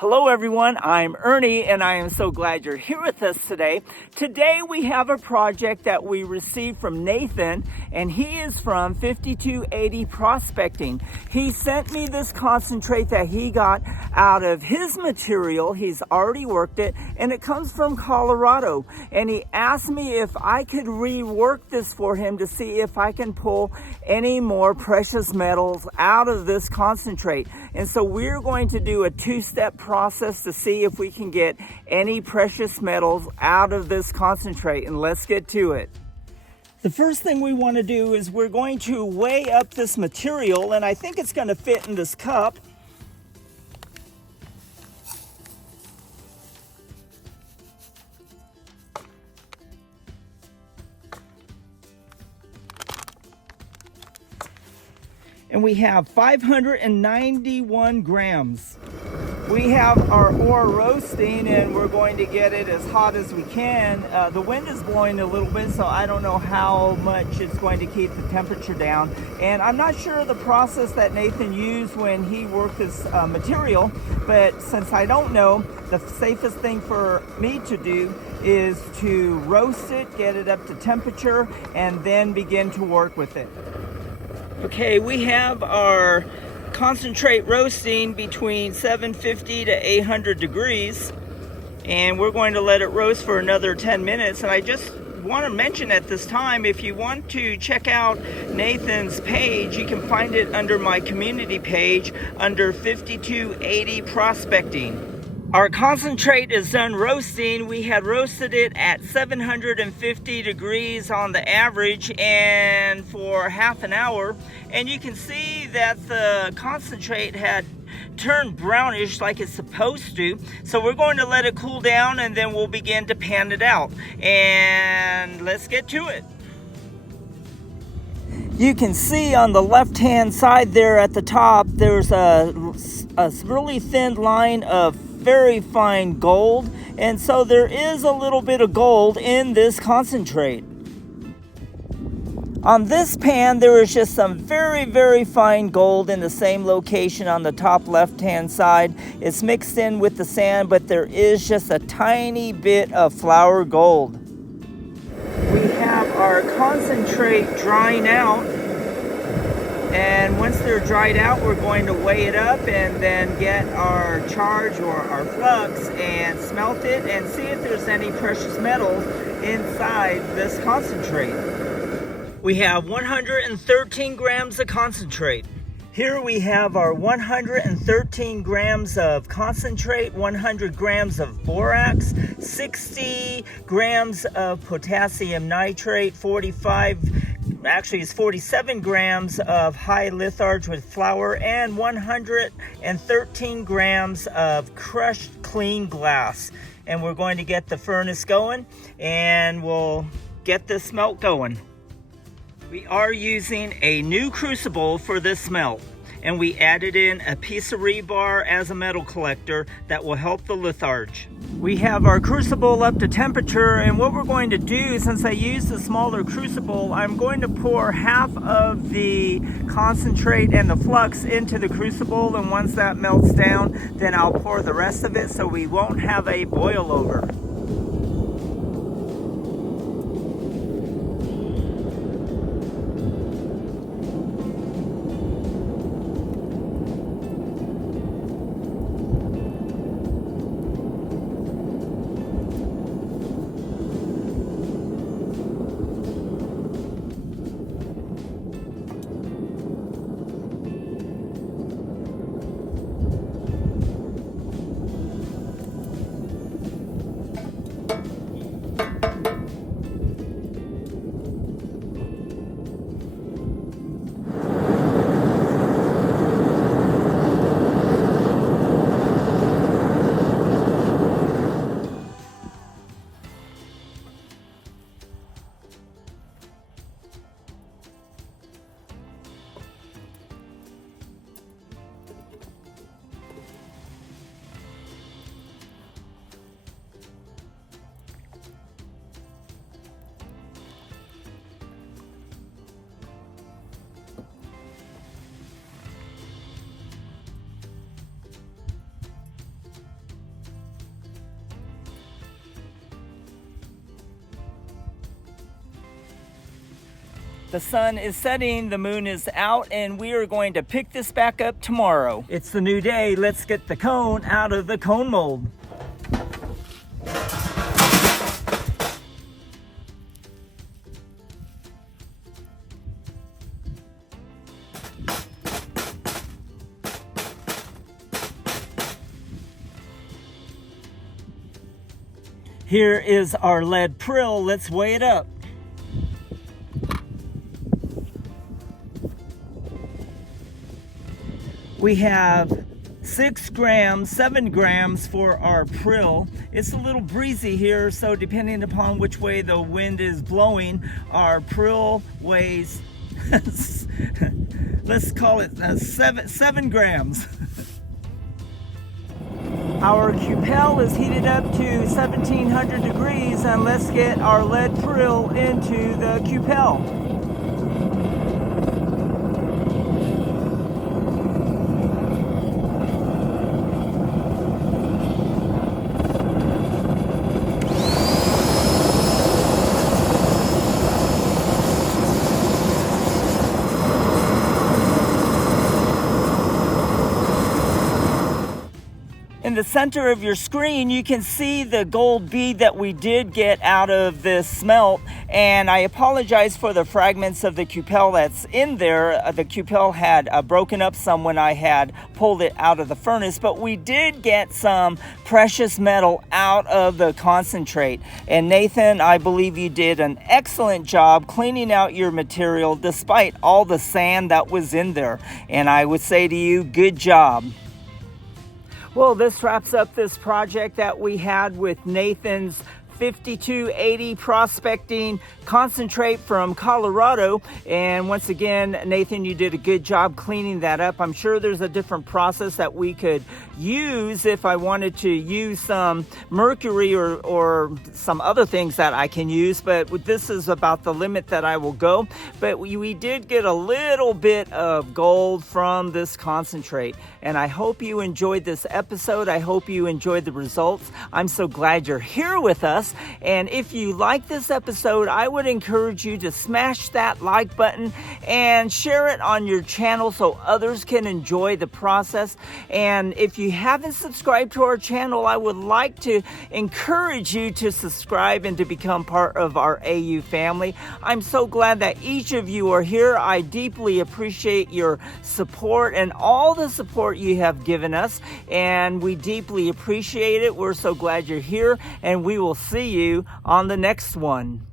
Hello everyone, I'm Ernie and I am so glad you're here with us today. Today we have a project that we received from Nathan, and he is from 5280 Prospecting. He sent me this concentrate that he got out of his material. He's already worked it and it comes from Colorado, and he asked me if I could rework this for him to see if I can pull any more precious metals out of this concentrate. And so we're going to do a two-step process to see if we can get any precious metals out of this concentrate, and let's get to it. The first thing we want to do is we're going to weigh up this material, and I think it's going to fit in this cup. And we have 591 grams. We have our ore roasting and we're going to get it as hot as we can. The wind is blowing a little bit, so I don't know how much it's going to keep the temperature down. And I'm not sure of the process that Nathan used when he worked this material, but since I don't know, the safest thing for me to do is to roast it, get it up to temperature, and then begin to work with it. Okay, we have our concentrate roasting between 750 to 800 degrees, and we're going to let it roast for another 10 minutes. And I just want to mention at this time, if you want to check out Nathan's page, you can find it under my community page under 5280 Prospecting. Our concentrate is done roasting. We had roasted it at 750 degrees on the average and for half an hour. And you can see that the concentrate had turned brownish like it's supposed to. So we're going to let it cool down and then we'll begin to pan it out. And let's get to it. You can see on the left-hand side there at the top, there's a really thin line of very fine gold, and so there is a little bit of gold in this concentrate. On this pan there is just some very fine gold in the same location on the top left hand side. It's mixed in with the sand, but there is just a tiny bit of flour gold. We have our concentrate drying out, and once they're dried out, we're going to weigh it up and then get our charge or our flux and smelt it and see if there's any precious metals inside this concentrate. We have 113 grams of concentrate. Here we have our 113 grams of concentrate, 100 grams of borax, 60 grams of potassium nitrate, 47 grams of high litharge with flour, and 113 grams of crushed clean glass. And we're going to get the furnace going and we'll get the smelt going. We are using a new crucible for this smelt, and we added in a piece of rebar as a metal collector that will help the litharge. We have our crucible up to temperature, and what we're going to do, since I used a smaller crucible, I'm going to pour half of the concentrate and the flux into the crucible, and once that melts down, then I'll pour the rest of it so we won't have a boil over. The sun is setting, the moon is out, and we are going to pick this back up tomorrow. It's the new day. Let's get the cone out of the cone mold. Here is our lead prill. Let's weigh it up. We have 6 grams, 7 grams for our prill. It's a little breezy here, so depending upon which way the wind is blowing, our prill weighs, let's call it 7 grams. Our Cupel is heated up to 1700 degrees, and let's get our lead prill into the Cupel. In the center of your screen, you can see the gold bead that we did get out of this smelt, and I apologize for the fragments of the Cupel that's in there. The Cupel had broken up some when I had pulled it out of the furnace, but we did get some precious metal out of the concentrate. And Nathan, I believe you did an excellent job cleaning out your material despite all the sand that was in there. And I would say to you, good job. Well, this wraps up this project that we had with Nathan's 5280 prospecting concentrate from Colorado. And once again, Nathan, you did a good job cleaning that up. I'm sure there's a different process that we could use if I wanted to use some mercury or some other things that I can use, but this is about the limit that I will go. But we did get a little bit of gold from this concentrate, and I hope you enjoyed this episode. I hope you enjoyed the results. I'm so glad you're here with us. And if you like this episode, I would encourage you to smash that like button and share it on your channel so others can enjoy the process. And if you haven't subscribed to our channel, I would like to encourage you to subscribe and to become part of our AU family. I'm so glad that each of you are here. I deeply appreciate your support and all the support you have given us, and we deeply appreciate it. We're so glad you're here, and we will see you on the next one.